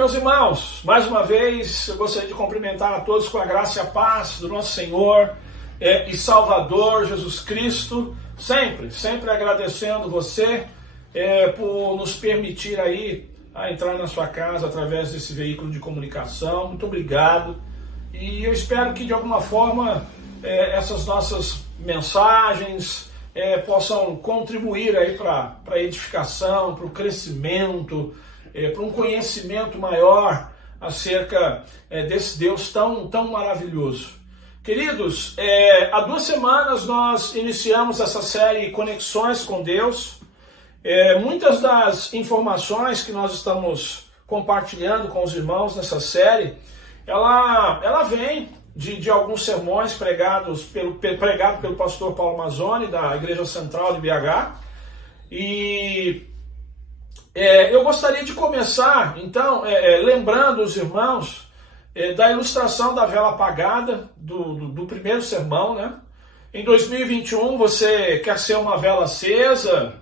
meus irmãos. Mais uma vez, eu gostaria de cumprimentar a todos com a graça e a paz do nosso Senhor e Salvador Jesus Cristo. Sempre agradecendo você por nos permitir aí a entrar na sua casa através desse veículo de comunicação. Muito obrigado. E eu espero que de alguma forma essas nossas mensagens possam contribuir aí para a edificação, para o crescimento, para um conhecimento maior acerca desse Deus tão maravilhoso. Queridos, há 2 semanas nós iniciamos essa série Conexões com Deus. Muitas das informações que nós estamos compartilhando com os irmãos nessa série, ela vem de alguns sermões pregado pelo pastor Paulo Mazzoni, da Igreja Central de BH. E eu gostaria de começar, então, lembrando os irmãos da ilustração da vela apagada do primeiro sermão, né? Em 2021, você quer ser uma vela acesa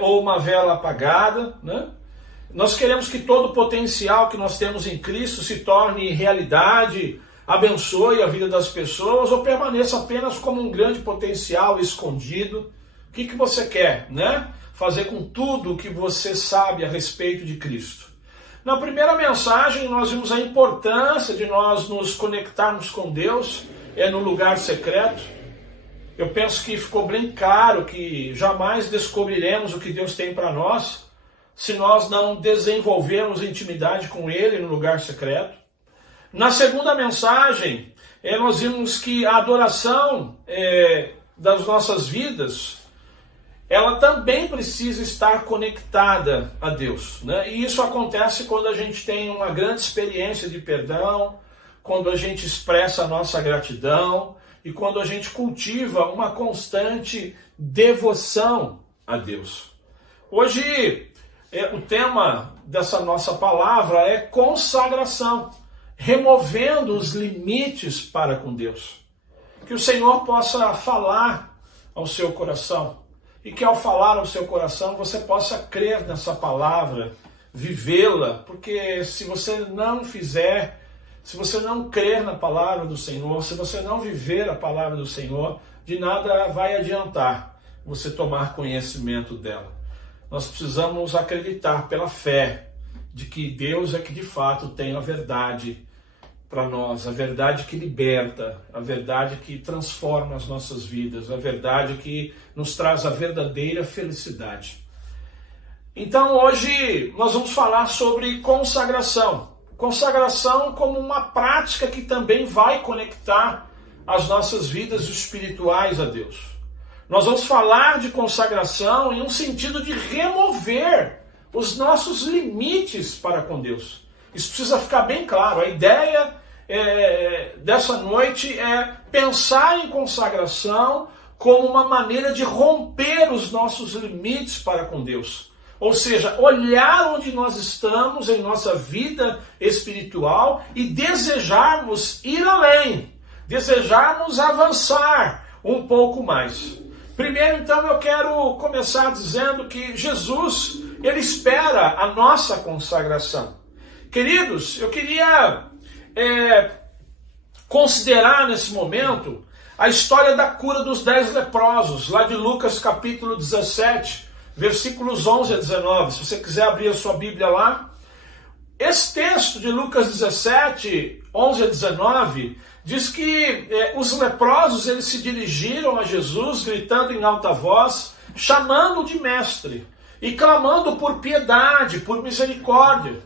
ou uma vela apagada, né? Nós queremos que todo o potencial que nós temos em Cristo se torne realidade, abençoe a vida das pessoas, ou permaneça apenas como um grande potencial escondido. O que você quer, né? Fazer com tudo o que você sabe a respeito de Cristo. Na primeira mensagem, nós vimos a importância de nós nos conectarmos com Deus no lugar secreto. Eu penso que ficou bem claro que jamais descobriremos o que Deus tem para nós se nós não desenvolvermos intimidade com Ele no lugar secreto. Na segunda mensagem, nós vimos que a adoração das nossas vidas, ela também precisa estar conectada a Deus, né? E isso acontece quando a gente tem uma grande experiência de perdão, quando a gente expressa a nossa gratidão e quando a gente cultiva uma constante devoção a Deus. Hoje, o tema dessa nossa palavra é consagração, removendo os limites para com Deus. Que o Senhor possa falar ao seu coração e que ao falar ao seu coração você possa crer nessa palavra, vivê-la, porque se você não fizer, se você não crer na palavra do Senhor, se você não viver a palavra do Senhor, de nada vai adiantar você tomar conhecimento dela. Nós precisamos acreditar pela fé de que Deus é que de fato tem a verdade para nós, a verdade que liberta, a verdade que transforma as nossas vidas, a verdade que nos traz a verdadeira felicidade. Então hoje nós vamos falar sobre consagração. Consagração como uma prática que também vai conectar as nossas vidas espirituais a Deus. Nós vamos falar de consagração em um sentido de remover os nossos limites para com Deus. Isso precisa ficar bem claro. A ideia dessa noite é pensar em consagração como uma maneira de romper os nossos limites para com Deus. Ou seja, olhar onde nós estamos em nossa vida espiritual e desejarmos ir além, desejarmos avançar um pouco mais. Primeiro, então, eu quero começar dizendo que Jesus, Ele espera a nossa consagração. Queridos, eu queria considerar nesse momento a história da cura dos 10 leprosos, lá de Lucas capítulo 17, versículos 11 a 19. Se você quiser abrir a sua Bíblia lá. Esse texto de Lucas 17, 11 a 19, diz que os leprosos eles se dirigiram a Jesus, gritando em alta voz, chamando-o de mestre, e clamando por piedade, por misericórdia.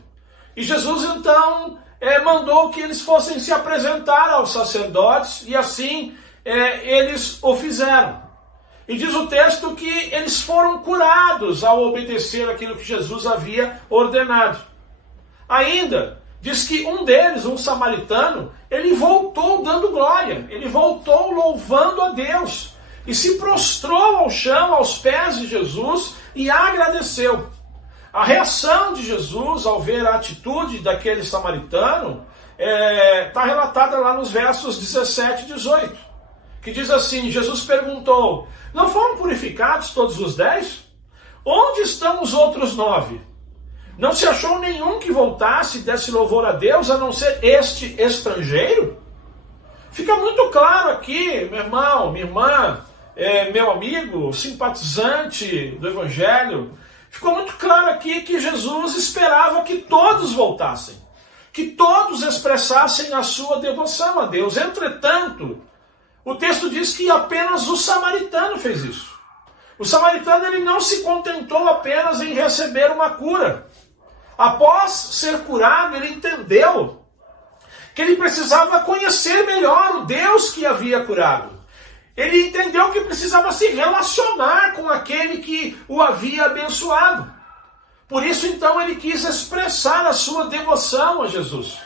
E Jesus então mandou que eles fossem se apresentar aos sacerdotes, e assim eles o fizeram. E diz o texto que eles foram curados ao obedecer aquilo que Jesus havia ordenado. Ainda, diz que um deles, um samaritano, ele voltou dando glória, ele voltou louvando a Deus, e se prostrou ao chão, aos pés de Jesus, e agradeceu. A reação de Jesus ao ver a atitude daquele samaritano está relatada lá nos versos 17 e 18, que diz assim: Jesus perguntou, não foram purificados todos os 10? Onde estão os outros 9? Não se achou nenhum que voltasse e desse louvor a Deus, a não ser este estrangeiro? Fica muito claro aqui, meu irmão, minha irmã, meu amigo, simpatizante do Evangelho, ficou muito claro aqui que Jesus esperava que todos voltassem, que todos expressassem a sua devoção a Deus. Entretanto, o texto diz que apenas o samaritano fez isso. O samaritano ele não se contentou apenas em receber uma cura. Após ser curado, ele entendeu que ele precisava conhecer melhor o Deus que havia curado. Ele entendeu que precisava se relacionar com aquele que o havia abençoado. Por isso, então, ele quis expressar a sua devoção a Jesus.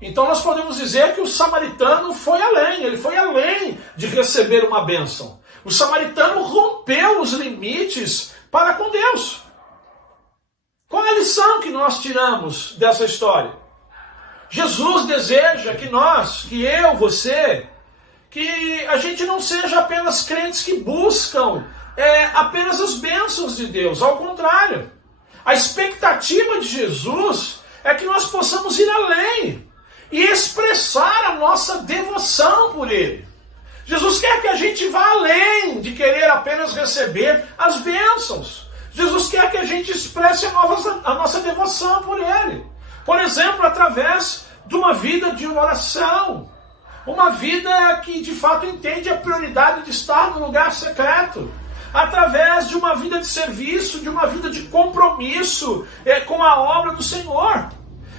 Então, nós podemos dizer que o samaritano foi além. Ele foi além de receber uma bênção. O samaritano rompeu os limites para com Deus. Qual é a lição que nós tiramos dessa história? Jesus deseja que nós, que eu, você, que a gente não seja apenas crentes que buscam apenas as bênçãos de Deus. Ao contrário, a expectativa de Jesus é que nós possamos ir além e expressar a nossa devoção por Ele. Jesus quer que a gente vá além de querer apenas receber as bênçãos. Jesus quer que a gente expresse a nossa devoção por Ele. Por exemplo, através de uma vida de oração. Uma vida que de fato entende a prioridade de estar no lugar secreto. Através de uma vida de serviço, de uma vida de compromisso com a obra do Senhor.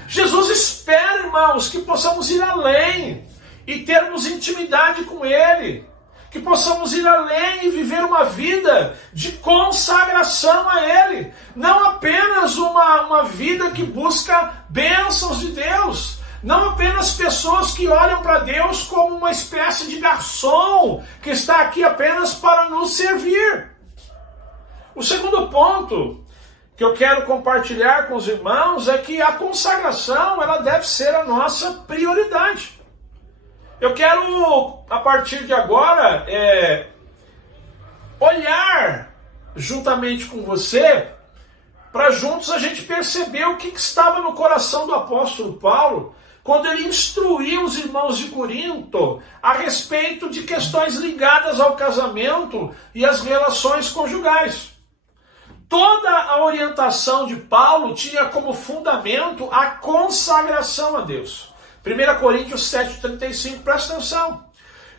Jesus espera, irmãos, que possamos ir além e termos intimidade com Ele. Que possamos ir além e viver uma vida de consagração a Ele. Não apenas uma vida que busca bênçãos de Deus. Não apenas pessoas que olham para Deus como uma espécie de garçom que está aqui apenas para nos servir. O segundo ponto que eu quero compartilhar com os irmãos é que a consagração ela deve ser a nossa prioridade. Eu quero, a partir de agora, olhar juntamente com você para juntos a gente perceber o que estava no coração do apóstolo Paulo quando ele instruiu os irmãos de Corinto a respeito de questões ligadas ao casamento e às relações conjugais. Toda a orientação de Paulo tinha como fundamento a consagração a Deus. 1 Coríntios 7,35, presta atenção.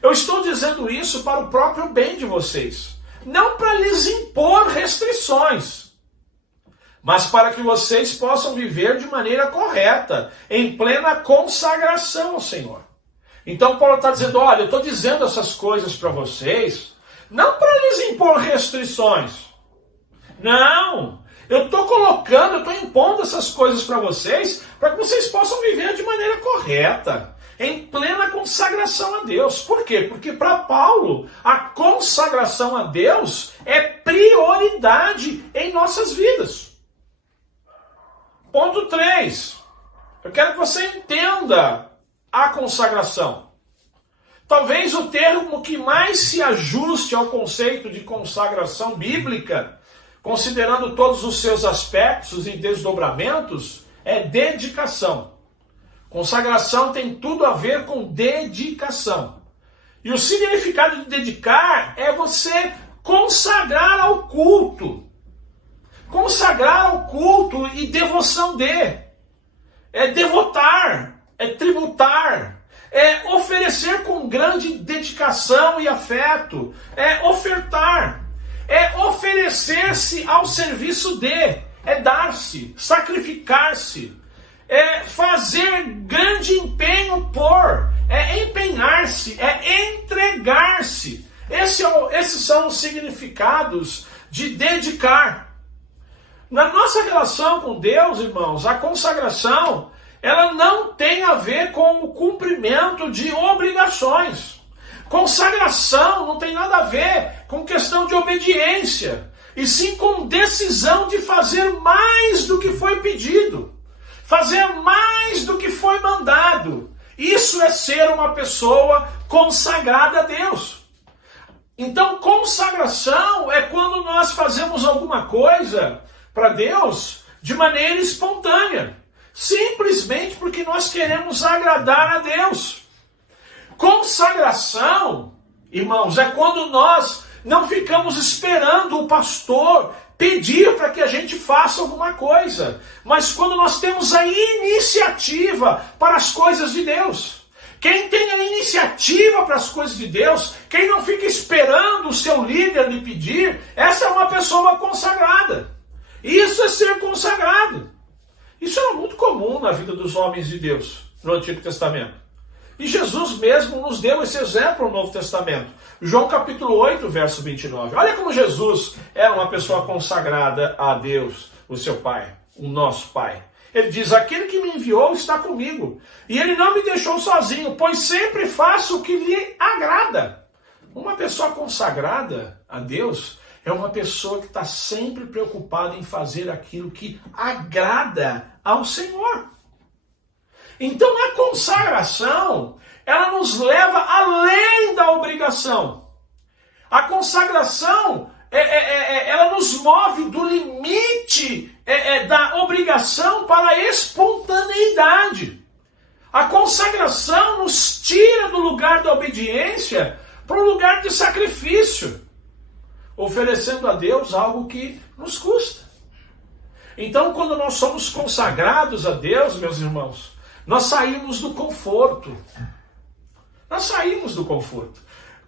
Eu estou dizendo isso para o próprio bem de vocês, não para lhes impor restrições, mas para que vocês possam viver de maneira correta, em plena consagração ao Senhor. Então Paulo está dizendo, olha, eu estou dizendo essas coisas para vocês, não para lhes impor restrições. Não, eu estou impondo essas coisas para vocês, para que vocês possam viver de maneira correta, em plena consagração a Deus. Por quê? Porque para Paulo, a consagração a Deus é prioridade em nossas vidas. Ponto 3. Eu quero que você entenda a consagração. Talvez o termo que mais se ajuste ao conceito de consagração bíblica, considerando todos os seus aspectos e desdobramentos, é dedicação. Consagração tem tudo a ver com dedicação. E o significado de dedicar é você consagrar ao culto. Consagrar ao culto e devoção de. É devotar, é tributar, é oferecer com grande dedicação e afeto, é ofertar, é oferecer-se ao serviço de, é dar-se, sacrificar-se, é fazer grande empenho por, é empenhar-se, é entregar-se. Esses são os significados de dedicar. Na nossa relação com Deus, irmãos, a consagração, ela não tem a ver com o cumprimento de obrigações. Consagração não tem nada a ver com questão de obediência, e sim com decisão de fazer mais do que foi pedido, fazer mais do que foi mandado. Isso é ser uma pessoa consagrada a Deus. Então, consagração é quando nós fazemos alguma coisa para Deus de maneira espontânea, simplesmente porque nós queremos agradar a Deus. Consagração, irmãos, é quando nós não ficamos esperando o pastor pedir para que a gente faça alguma coisa, mas quando nós temos a iniciativa para as coisas de Deus. Quem tem a iniciativa para as coisas de Deus, quem não fica esperando o seu líder lhe pedir, essa é uma pessoa consagrada. Isso é ser consagrado. Isso era muito comum na vida dos homens de Deus no Antigo Testamento. E Jesus mesmo nos deu esse exemplo no Novo Testamento. João capítulo 8, verso 29. Olha como Jesus era uma pessoa consagrada a Deus, o seu Pai, o nosso Pai. Ele diz, aquele que me enviou está comigo, e ele não me deixou sozinho, pois sempre faço o que lhe agrada. Uma pessoa consagrada a Deus é uma pessoa que está sempre preocupada em fazer aquilo que agrada ao Senhor. Então a consagração, ela nos leva além da obrigação. A consagração, ela nos move do limite da obrigação para a espontaneidade. A consagração nos tira do lugar da obediência para o lugar de sacrifício, oferecendo a Deus algo que nos custa. Então, quando nós somos consagrados a Deus, meus irmãos, nós saímos do conforto. Nós saímos do conforto.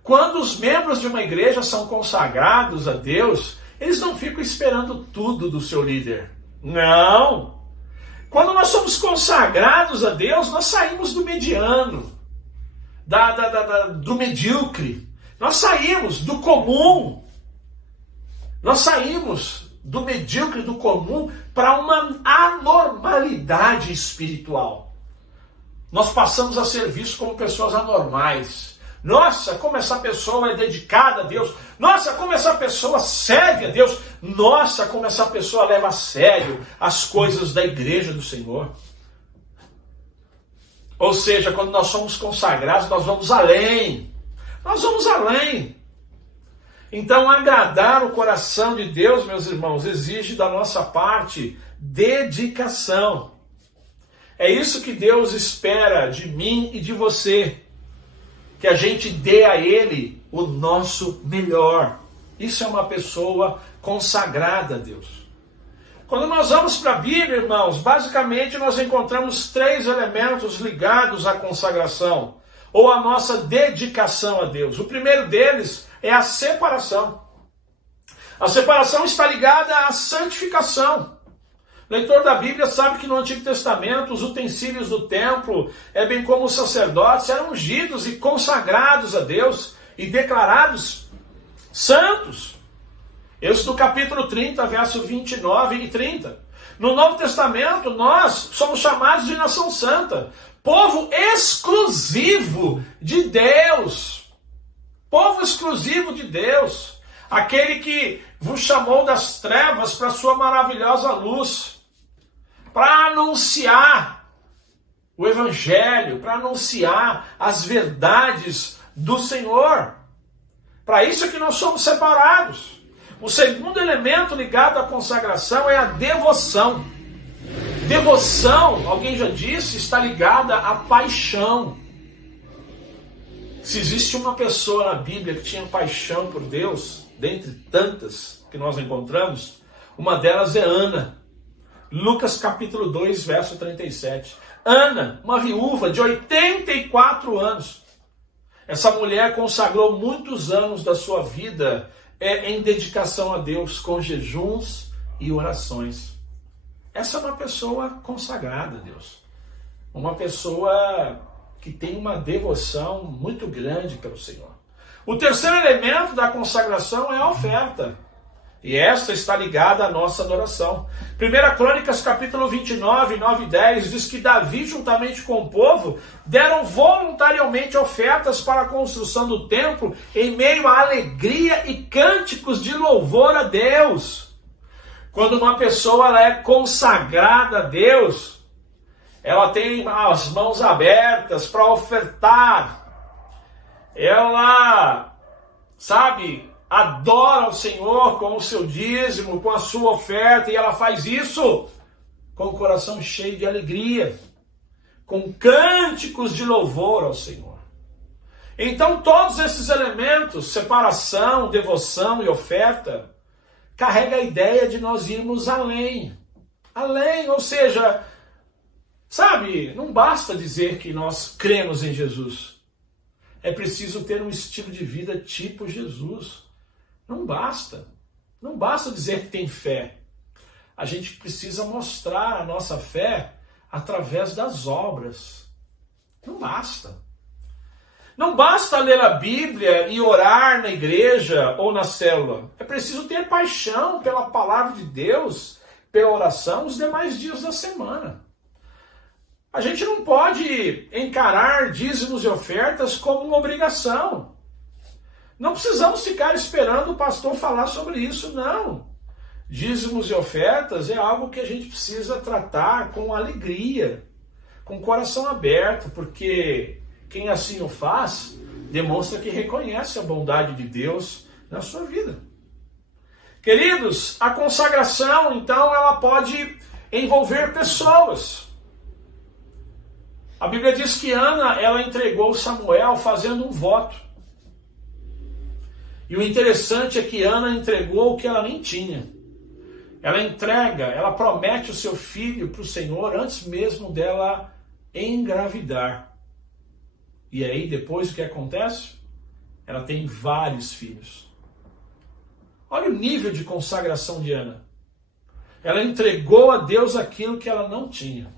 Quando os membros de uma igreja são consagrados a Deus, eles não ficam esperando tudo do seu líder. Não! Quando nós somos consagrados a Deus, nós saímos do mediano, do medíocre. Nós saímos do comum. Nós saímos do medíocre, do comum, para uma anormalidade espiritual. Nós passamos a ser vistos como pessoas anormais. Nossa, como essa pessoa é dedicada a Deus. Nossa, como essa pessoa serve a Deus. Nossa, como essa pessoa leva a sério as coisas da igreja do Senhor. Ou seja, quando nós somos consagrados, nós vamos além. Nós vamos além. Então, agradar o coração de Deus, meus irmãos, exige da nossa parte dedicação. É isso que Deus espera de mim e de você. Que a gente dê a Ele o nosso melhor. Isso é uma pessoa consagrada a Deus. Quando nós vamos para a Bíblia, irmãos, basicamente nós encontramos 3 elementos ligados à consagração, ou à nossa dedicação a Deus. O primeiro deles é a separação. A separação está ligada à santificação. O leitor da Bíblia sabe que no Antigo Testamento os utensílios do templo, bem como os sacerdotes, eram ungidos e consagrados a Deus e declarados santos. Êxodo capítulo 30, verso 29 e 30. No Novo Testamento nós somos chamados de nação santa, povo exclusivo de Deus. Povo exclusivo de Deus. Aquele que vos chamou das trevas para a sua maravilhosa luz. Para anunciar o Evangelho, para anunciar as verdades do Senhor. Para isso é que nós somos separados. O segundo elemento ligado à consagração é a devoção. Devoção, alguém já disse, está ligada à paixão. Se existe uma pessoa na Bíblia que tinha paixão por Deus, dentre tantas que nós encontramos, uma delas é Ana. Lucas capítulo 2, verso 37. Ana, uma viúva de 84 anos. Essa mulher consagrou muitos anos da sua vida em dedicação a Deus, com jejuns e orações. Essa é uma pessoa consagrada a Deus. Uma pessoa que tem uma devoção muito grande pelo Senhor. O terceiro elemento da consagração é a oferta. E esta está ligada à nossa adoração. 1 Crônicas capítulo 29, 9 e 10 diz que Davi, juntamente com o povo, deram voluntariamente ofertas para a construção do templo em meio à alegria e cânticos de louvor a Deus. Quando uma pessoa ela é consagrada a Deus, ela tem as mãos abertas para ofertar. Ela, adora o Senhor com o seu dízimo, com a sua oferta, e ela faz isso com o coração cheio de alegria, com cânticos de louvor ao Senhor. Então todos esses elementos, separação, devoção e oferta, carrega a ideia de nós irmos além. Além, ou seja, sabe, não basta dizer que nós cremos em Jesus. É preciso ter um estilo de vida tipo Jesus. Não basta. Não basta dizer que tem fé. A gente precisa mostrar a nossa fé através das obras. Não basta. Não basta ler a Bíblia e orar na igreja ou na célula. É preciso ter paixão pela palavra de Deus, pela oração, os demais dias da semana. A gente não pode encarar dízimos e ofertas como uma obrigação. Não precisamos ficar esperando o pastor falar sobre isso, não. Dízimos e ofertas é algo que a gente precisa tratar com alegria, com o coração aberto, porque quem assim o faz demonstra que reconhece a bondade de Deus na sua vida. Queridos, a consagração, então, ela pode envolver pessoas. A Bíblia diz que Ana, ela entregou Samuel fazendo um voto. E o interessante é que Ana entregou o que ela nem tinha. Ela entrega, ela promete o seu filho para o Senhor antes mesmo dela engravidar. E aí depois o que acontece? Ela tem vários filhos. Olha o nível de consagração de Ana. Ela entregou a Deus aquilo que ela não tinha.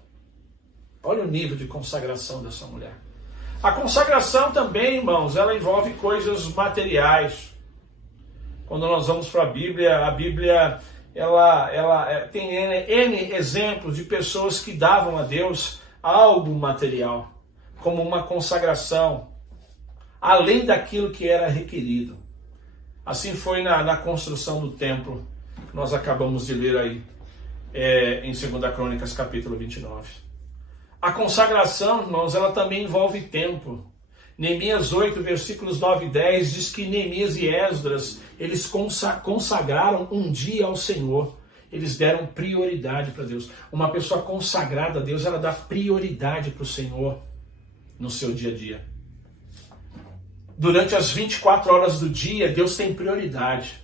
Olha o nível de consagração dessa mulher. A consagração também, irmãos, ela envolve coisas materiais. Quando nós vamos para a Bíblia ela tem N exemplos de pessoas que davam a Deus algo material, como uma consagração, além daquilo que era requerido. Assim foi na construção do templo, que nós acabamos de ler aí, em 2 Crônicas, capítulo 29. A consagração, irmãos, ela também envolve tempo. Neemias 8, versículos 9 e 10, diz que Neemias e Esdras, eles consagraram um dia ao Senhor. Eles deram prioridade para Deus. Uma pessoa consagrada a Deus, ela dá prioridade para o Senhor no seu dia a dia. Durante as 24 horas do dia, Deus tem prioridade.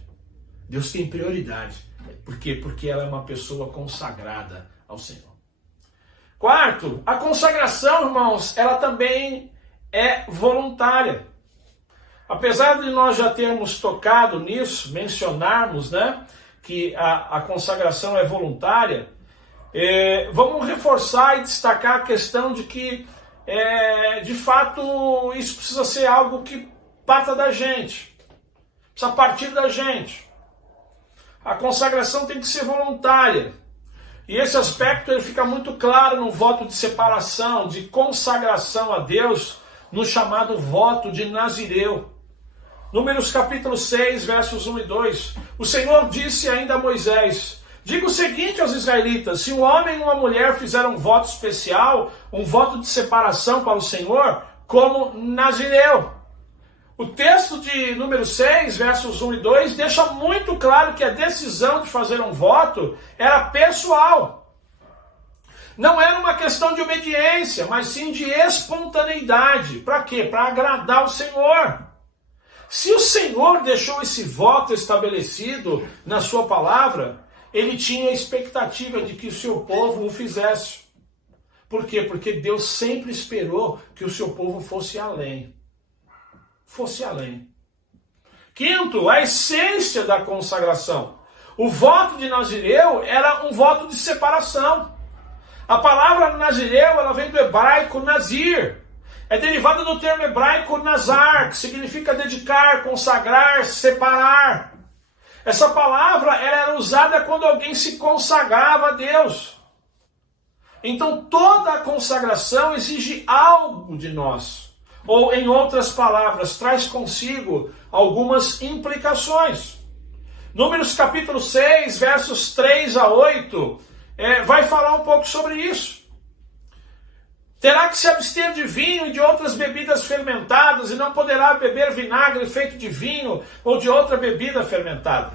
Deus tem prioridade. Por quê? Porque ela é uma pessoa consagrada ao Senhor. Quarto, a consagração, irmãos, ela também é voluntária. Apesar de nós já termos tocado nisso, mencionarmos, né, que a consagração é voluntária, vamos reforçar e destacar a questão de que, de fato, isso precisa ser algo que parta da gente, precisa partir da gente. A consagração tem que ser voluntária. E esse aspecto ele fica muito claro no voto de separação, de consagração a Deus, no chamado voto de Nazireu. Números capítulo 6, versos 1 e 2. O Senhor disse ainda a Moisés: diga o seguinte aos israelitas: se um homem e uma mulher fizeram um voto especial, um voto de separação para o Senhor, como Nazireu. O texto de número 6, versos 1 e 2, deixa muito claro que a decisão de fazer um voto era pessoal. Não era uma questão de obediência, mas sim de espontaneidade. Para quê? Para agradar o Senhor. Se o Senhor deixou esse voto estabelecido na sua palavra, ele tinha a expectativa de que o seu povo o fizesse. Por quê? Porque Deus sempre esperou que o seu povo fosse além. Fosse além. Quinto, a essência da consagração. O voto de Nazireu era um voto de separação. A palavra Nazireu, ela vem do hebraico Nazir. É derivada do termo hebraico Nazar, que significa dedicar, consagrar, separar. Essa palavra ela era usada quando alguém se consagrava a Deus. Então toda a consagração exige algo de nós. Ou, em outras palavras, traz consigo algumas implicações. Números capítulo 6, versos 3 a 8, vai falar um pouco sobre isso. Terá que se abster de vinho e de outras bebidas fermentadas, e não poderá beber vinagre feito de vinho ou de outra bebida fermentada.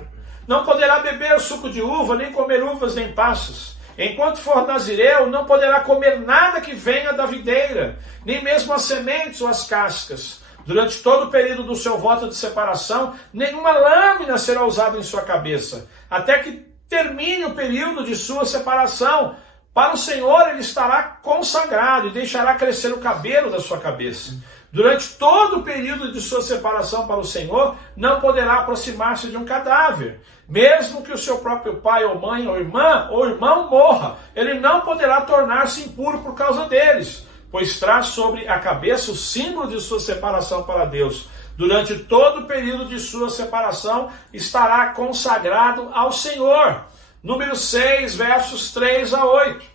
Não poderá beber suco de uva, nem comer uvas nem passas. Enquanto for nazireu, não poderá comer nada que venha da videira, nem mesmo as sementes ou as cascas. Durante todo o período do seu voto de separação, nenhuma lâmina será usada em sua cabeça, até que termine o período de sua separação. Para o Senhor ele estará consagrado e deixará crescer o cabelo da sua cabeça. Durante todo o período de sua separação para o Senhor, não poderá aproximar-se de um cadáver. Mesmo que o seu próprio pai ou mãe ou irmã ou irmão morra, ele não poderá tornar-se impuro por causa deles, pois traz sobre a cabeça o símbolo de sua separação para Deus. Durante todo o período de sua separação, estará consagrado ao Senhor. Número 6, versos 3 a 8.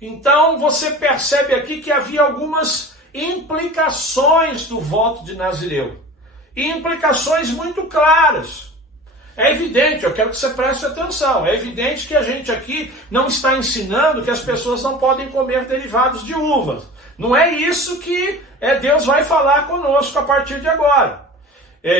Então você percebe aqui que havia algumas implicações do voto de Nazireu. E implicações muito claras. É evidente, eu quero que você preste atenção, é evidente que a gente aqui não está ensinando que as pessoas não podem comer derivados de uvas. Não é isso que Deus vai falar conosco a partir de agora.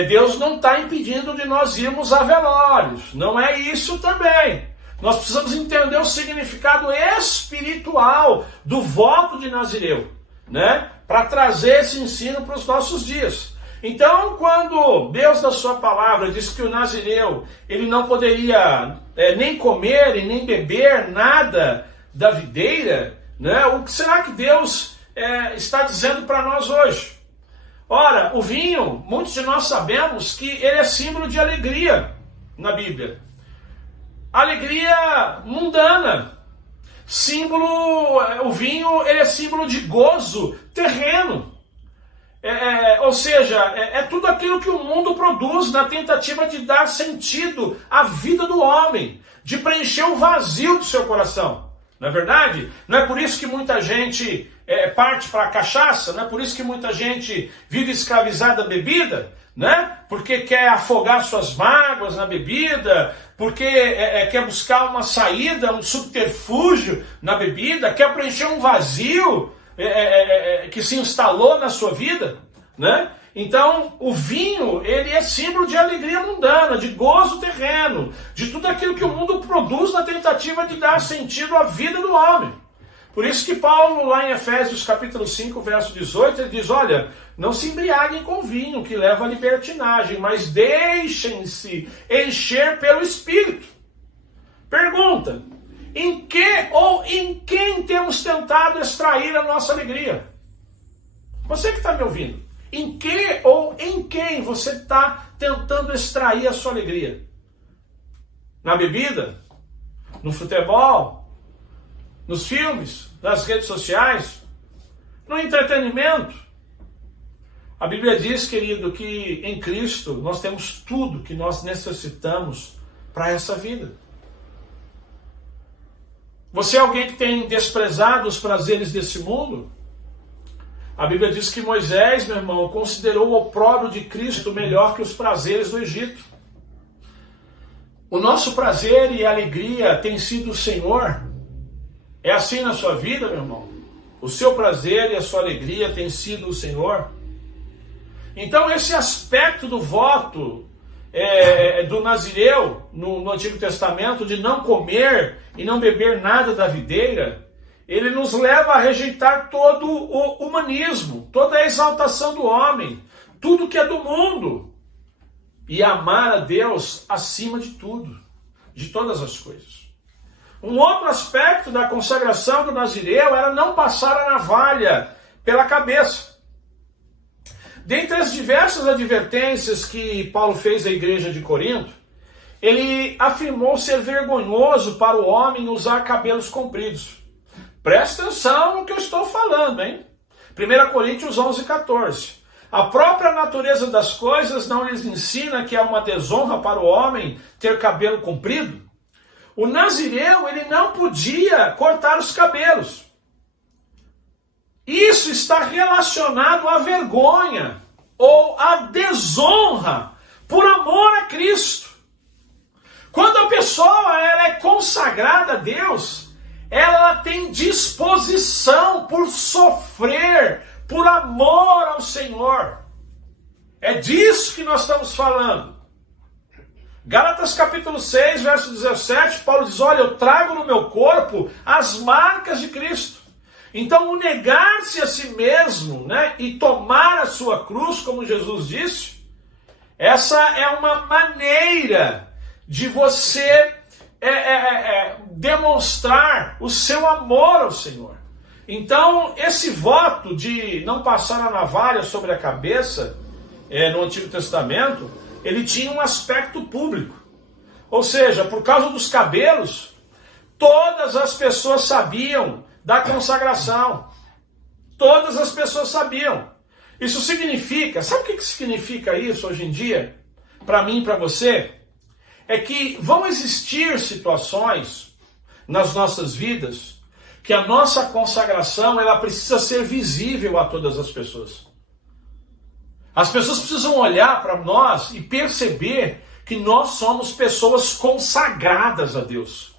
Deus não está impedindo de nós irmos a velórios. Não é isso também. Nós precisamos entender o significado espiritual do voto de Nazireu, né? Para trazer esse ensino para os nossos dias. Então, quando Deus da sua palavra diz que o Nazireu ele não poderia nem comer e nem beber nada da videira, né? O que será que Deus está dizendo para nós hoje? Ora, o vinho, muitos de nós sabemos que ele é símbolo de alegria na Bíblia. Alegria mundana. O vinho ele é símbolo de gozo terreno. Ou seja, é tudo aquilo que o mundo produz na tentativa de dar sentido à vida do homem, de preencher o vazio do seu coração. Não é verdade? Não é por isso que muita gente parte para a cachaça, não é por isso que muita gente vive escravizada da bebida, né? Porque quer afogar suas mágoas na bebida, porque quer buscar uma saída, um subterfúgio na bebida, quer preencher um vazio que se instalou na sua vida, né? Então, o vinho, ele é símbolo de alegria mundana, de gozo terreno, de tudo aquilo que o mundo produz na tentativa de dar sentido à vida do homem. Por isso que Paulo, lá em Efésios capítulo 5, verso 18, ele diz, olha, não se embriaguem com vinho, que leva à libertinagem, mas deixem-se encher pelo Espírito. Pergunta, em que ou em quem temos tentado extrair a nossa alegria? Você que está me ouvindo, em que ou em quem você está tentando extrair a sua alegria? Na bebida? No futebol? Nos filmes? Nas redes sociais? No entretenimento? A Bíblia diz, querido, que em Cristo nós temos tudo que nós necessitamos para essa vida. Você é alguém que tem desprezado os prazeres desse mundo? A Bíblia diz que Moisés, meu irmão, considerou o opróbrio de Cristo melhor que os prazeres do Egito. O nosso prazer e alegria tem sido o Senhor. É assim na sua vida, meu irmão? O seu prazer e a sua alegria tem sido o Senhor? Então esse aspecto do voto do Nazireu no Antigo Testamento, de não comer e não beber nada da videira, ele nos leva a rejeitar todo o humanismo, toda a exaltação do homem, tudo que é do mundo, e amar a Deus acima de tudo, de todas as coisas. Um outro aspecto da consagração do Nazireu era não passar a navalha pela cabeça. Dentre as diversas advertências que Paulo fez à igreja de Corinto, ele afirmou ser vergonhoso para o homem usar cabelos compridos. Presta atenção no que eu estou falando, hein? 1 Coríntios 11, 14. A própria natureza das coisas não lhes ensina que é uma desonra para o homem ter cabelo comprido? O Nazireu, ele não podia cortar os cabelos. Isso está relacionado à vergonha ou à desonra por amor a Cristo. Quando a pessoa ela é consagrada a Deus, ela tem disposição por sofrer, por amor ao Senhor. É disso que nós estamos falando. Gálatas capítulo 6, verso 17, Paulo diz, olha, eu trago no meu corpo as marcas de Cristo. Então, o negar-se a si mesmo, né, e tomar a sua cruz, como Jesus disse, essa é uma maneira de você demonstrar o seu amor ao Senhor. Então, esse voto de não passar a navalha sobre a cabeça, no Antigo Testamento, ele tinha um aspecto público. Ou seja, por causa dos cabelos, todas as pessoas sabiam da consagração. Todas as pessoas sabiam. Isso significa, sabe o que significa isso hoje em dia? Para mim e para você? É que vão existir situações nas nossas vidas que a nossa consagração ela precisa ser visível a todas as pessoas. As pessoas precisam olhar para nós e perceber que nós somos pessoas consagradas a Deus.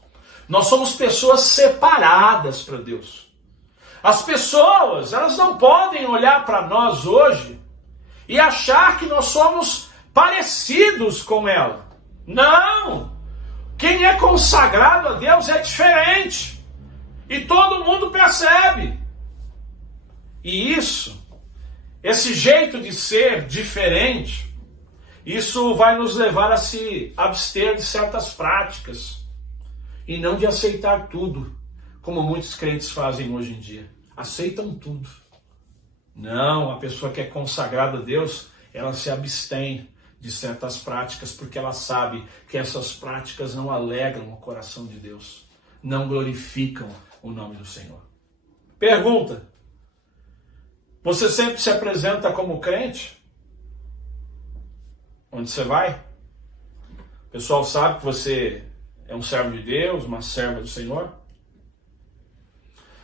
Nós somos pessoas separadas para Deus. As pessoas, elas não podem olhar para nós hoje e achar que nós somos parecidos com ela. Não! Quem é consagrado a Deus é diferente. E todo mundo percebe. E esse jeito de ser diferente, isso vai nos levar a se abster de certas práticas e não de aceitar tudo, como muitos crentes fazem hoje em dia. Aceitam tudo. Não, a pessoa que é consagrada a Deus, ela se abstém de certas práticas porque ela sabe que essas práticas não alegram o coração de Deus, não glorificam o nome do Senhor. Pergunta: você sempre se apresenta como crente? Onde você vai? O pessoal sabe que você é um servo de Deus, uma serva do Senhor?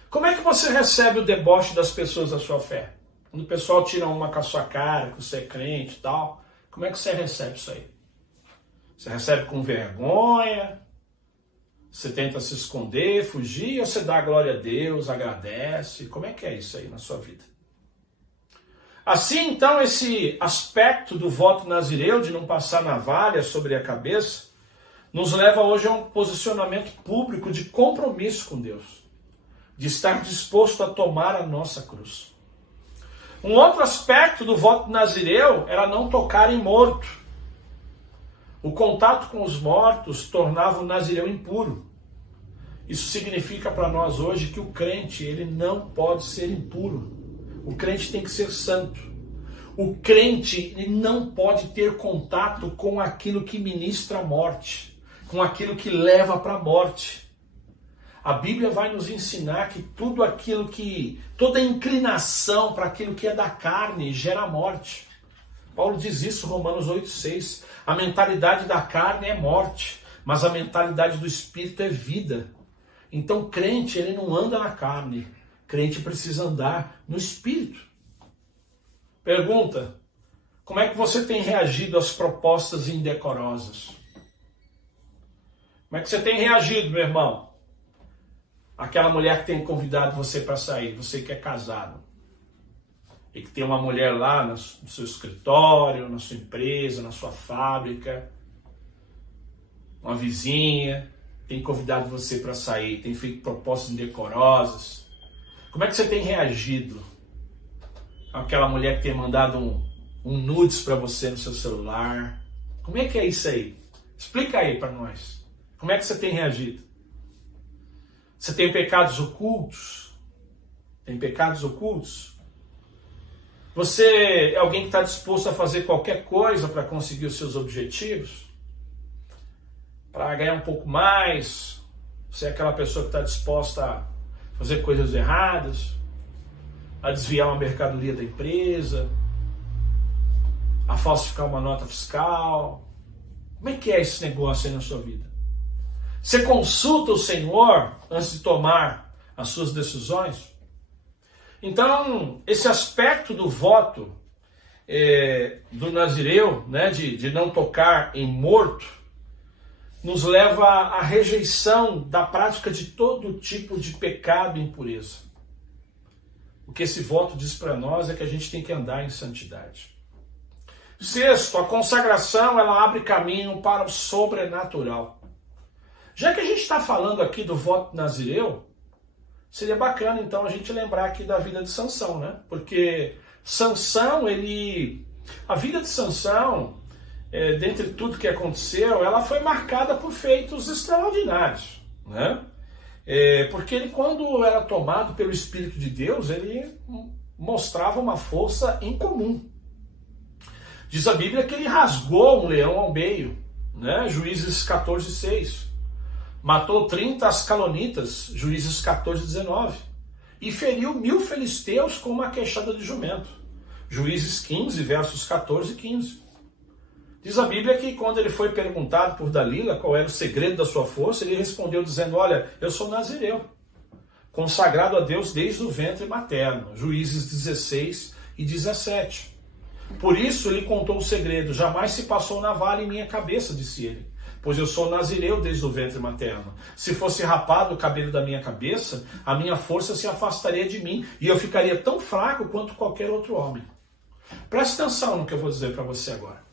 Como é que você recebe o deboche das pessoas da sua fé? Quando o pessoal tira uma com a sua cara, que você é crente e tal, como é que você recebe isso aí? Você recebe com vergonha? Você tenta se esconder, fugir? Ou você dá glória a Deus, agradece? Como é que é isso aí na sua vida? Assim, então, esse aspecto do voto nazireu, de não passar navalha sobre a cabeça, nos leva hoje a um posicionamento público de compromisso com Deus, de estar disposto a tomar a nossa cruz. Um outro aspecto do voto nazireu era não tocar em morto. O contato com os mortos tornava o nazireu impuro. Isso significa para nós hoje que o crente ele não pode ser impuro. O crente tem que ser santo. O crente ele não pode ter contato com aquilo que ministra a morte, com aquilo que leva para a morte. A Bíblia vai nos ensinar que tudo aquilo toda inclinação para aquilo que é da carne gera morte. Paulo diz isso em Romanos 8,6. A mentalidade da carne é morte, mas a mentalidade do Espírito é vida. Então crente ele não anda na carne. Crente precisa andar no Espírito. Pergunta: como é que você tem reagido às propostas indecorosas? Como é que você tem reagido, meu irmão? Aquela mulher que tem convidado você para sair, você que é casado, e que tem uma mulher lá no seu escritório, na sua empresa, na sua fábrica, uma vizinha, tem convidado você para sair, tem feito propostas indecorosas. Como é que você tem reagido àquela mulher que tem mandado um nudes para você no seu celular? Como é que é isso aí? Explica aí para nós. Como é que você tem reagido? Você tem pecados ocultos? Tem pecados ocultos? Você é alguém que está disposto a fazer qualquer coisa para conseguir os seus objetivos? Para ganhar um pouco mais? Você é aquela pessoa que está disposta a fazer coisas erradas, a desviar uma mercadoria da empresa, a falsificar uma nota fiscal? Como é que é esse negócio aí na sua vida? Você consulta o Senhor antes de tomar as suas decisões? Então, esse aspecto do voto do nazireu, né, de não tocar em morto, nos leva à rejeição da prática de todo tipo de pecado e impureza. O que esse voto diz para nós é que a gente tem que andar em santidade. Sexto, a consagração ela abre caminho para o sobrenatural. Já que a gente está falando aqui do voto nazireu, seria bacana então a gente lembrar aqui da vida de Sansão, né? Porque Sansão, a vida de Sansão, dentre tudo que aconteceu, ela foi marcada por feitos extraordinários, né? Porque ele, quando era tomado pelo Espírito de Deus, ele mostrava uma força incomum. Diz a Bíblia que ele rasgou um leão ao meio, né? Juízes 14:6. Matou 30 ascalonitas, Juízes 14:19. E feriu 1000 filisteus com uma queixada de jumento, Juízes 15, versos 14 e 15. Diz a Bíblia que quando ele foi perguntado por Dalila qual era o segredo da sua força, ele respondeu dizendo: olha, eu sou nazireu, consagrado a Deus desde o ventre materno, Juízes 16 e 17. Por isso ele contou o segredo: jamais se passou navalha em minha cabeça, disse ele, pois eu sou nazireu desde o ventre materno. Se fosse rapado o cabelo da minha cabeça, a minha força se afastaria de mim e eu ficaria tão fraco quanto qualquer outro homem. Preste atenção no que eu vou dizer para você agora.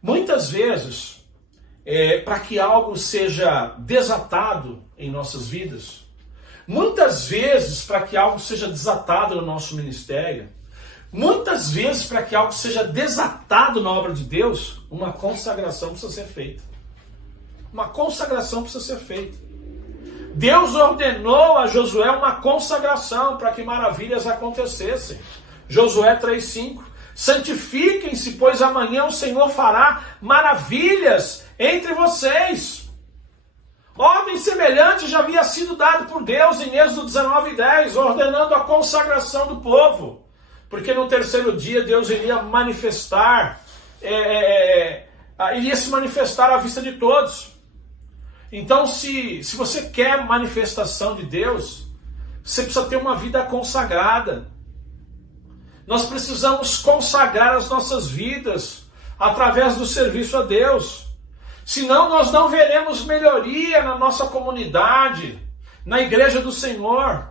Muitas vezes, para que algo seja desatado em nossas vidas, muitas vezes para que algo seja desatado no nosso ministério, muitas vezes para que algo seja desatado na obra de Deus, uma consagração precisa ser feita. Uma consagração precisa ser feita. Deus ordenou a Josué uma consagração para que maravilhas acontecessem. Josué 3:5. Santifiquem-se, pois amanhã o Senhor fará maravilhas entre vocês. Ordem semelhante já havia sido dado por Deus em Êxodo 19:10, ordenando a consagração do povo. Porque no terceiro dia Deus iria manifestar, iria se manifestar à vista de todos. Então, se você quer manifestação de Deus, você precisa ter uma vida consagrada. Nós precisamos consagrar as nossas vidas através do serviço a Deus. Senão nós não veremos melhoria na nossa comunidade, na igreja do Senhor.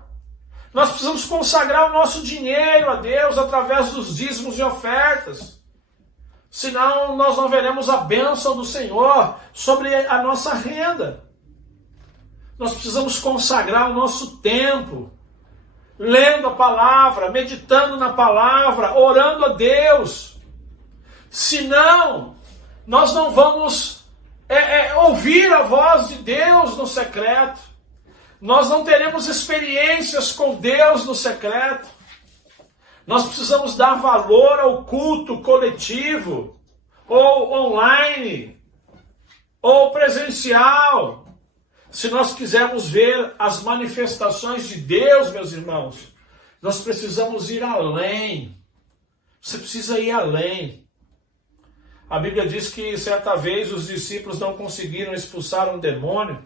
Nós precisamos consagrar o nosso dinheiro a Deus através dos dízimos e ofertas. Senão nós não veremos a bênção do Senhor sobre a nossa renda. Nós precisamos consagrar o nosso tempo, lendo a palavra, meditando na palavra, orando a Deus. Senão, nós não vamos ouvir a voz de Deus no secreto. Nós não teremos experiências com Deus no secreto. Nós precisamos dar valor ao culto coletivo, ou online, ou presencial. Se nós quisermos ver as manifestações de Deus, meus irmãos, nós precisamos ir além. Você precisa ir além. A Bíblia diz que certa vez os discípulos não conseguiram expulsar um demônio,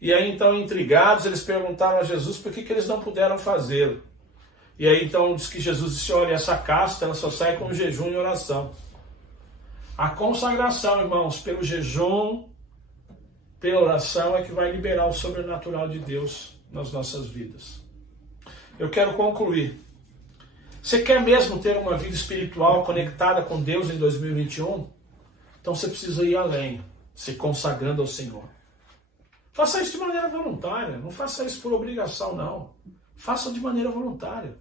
e aí então, intrigados, eles perguntaram a Jesus por que eles não puderam fazê-lo. E aí então diz que Jesus disse: olha, essa casta ela só sai com jejum e oração. A consagração, irmãos, pelo jejum, pela oração, é que vai liberar o sobrenatural de Deus nas nossas vidas. Eu quero concluir. Você quer mesmo ter uma vida espiritual conectada com Deus em 2021? Então você precisa ir além, se consagrando ao Senhor. Faça isso de maneira voluntária, não faça isso por obrigação, não. Faça de maneira voluntária.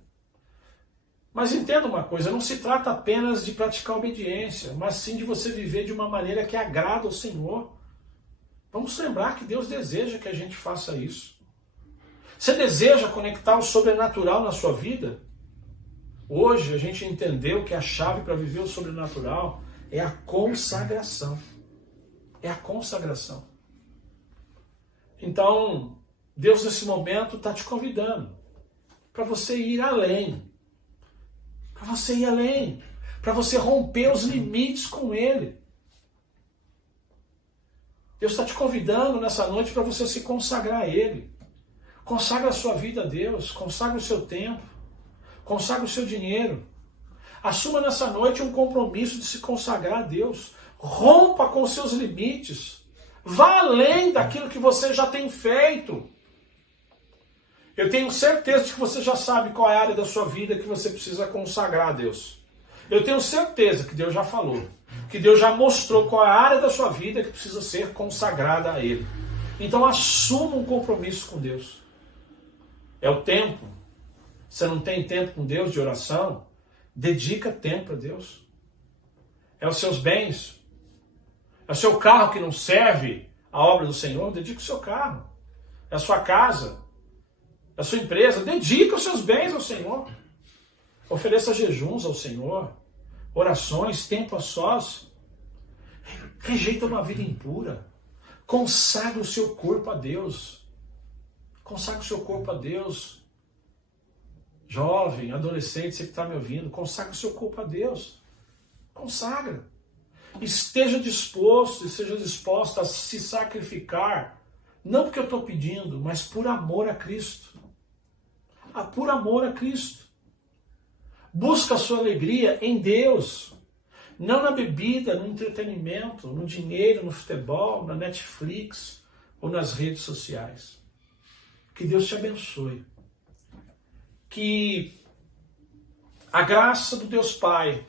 Mas entenda uma coisa, não se trata apenas de praticar obediência, mas sim de você viver de uma maneira que agrada ao Senhor. Vamos lembrar que Deus deseja que a gente faça isso. Você deseja conectar o sobrenatural na sua vida? Hoje a gente entendeu que a chave para viver o sobrenatural é a consagração. É a consagração. Então, Deus nesse momento está te convidando para você ir além. Para você ir além. Para você romper os limites com Ele. Deus está te convidando nessa noite para você se consagrar a Ele. Consagra a sua vida a Deus. Consagra o seu tempo. Consagra o seu dinheiro. Assuma nessa noite um compromisso de se consagrar a Deus. Rompa com os seus limites. Vá além daquilo que você já tem feito. Eu tenho certeza de que você já sabe qual é a área da sua vida que você precisa consagrar a Deus. Eu tenho certeza que Deus já falou, que Deus já mostrou qual é a área da sua vida que precisa ser consagrada a Ele. Então assuma um compromisso com Deus. É o tempo. Você não tem tempo com Deus de oração? Dedica tempo a Deus. É os seus bens. É o seu carro que não serve a obra do Senhor? Dedica o seu carro. É a sua casa. É a sua empresa. Dedica os seus bens ao Senhor. Ofereça jejuns ao Senhor. Orações, tempo a sós. Rejeita uma vida impura. Consagre o seu corpo a Deus. Consagre o seu corpo a Deus. Jovem, adolescente, você que está me ouvindo, consagre o seu corpo a Deus. Consagra. Esteja disposto, esteja disposta a se sacrificar, não porque eu estou pedindo, mas por amor a Cristo. Por amor a Cristo. Busca a sua alegria em Deus, não na bebida, no entretenimento, no dinheiro, no futebol, na Netflix ou nas redes sociais. Que Deus te abençoe. Que a graça do Deus Pai,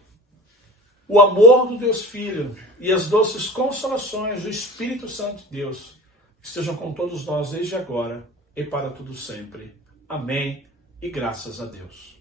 o amor do Deus Filho e as doces consolações do Espírito Santo de Deus estejam com todos nós desde agora e para tudo sempre. Amém e graças a Deus.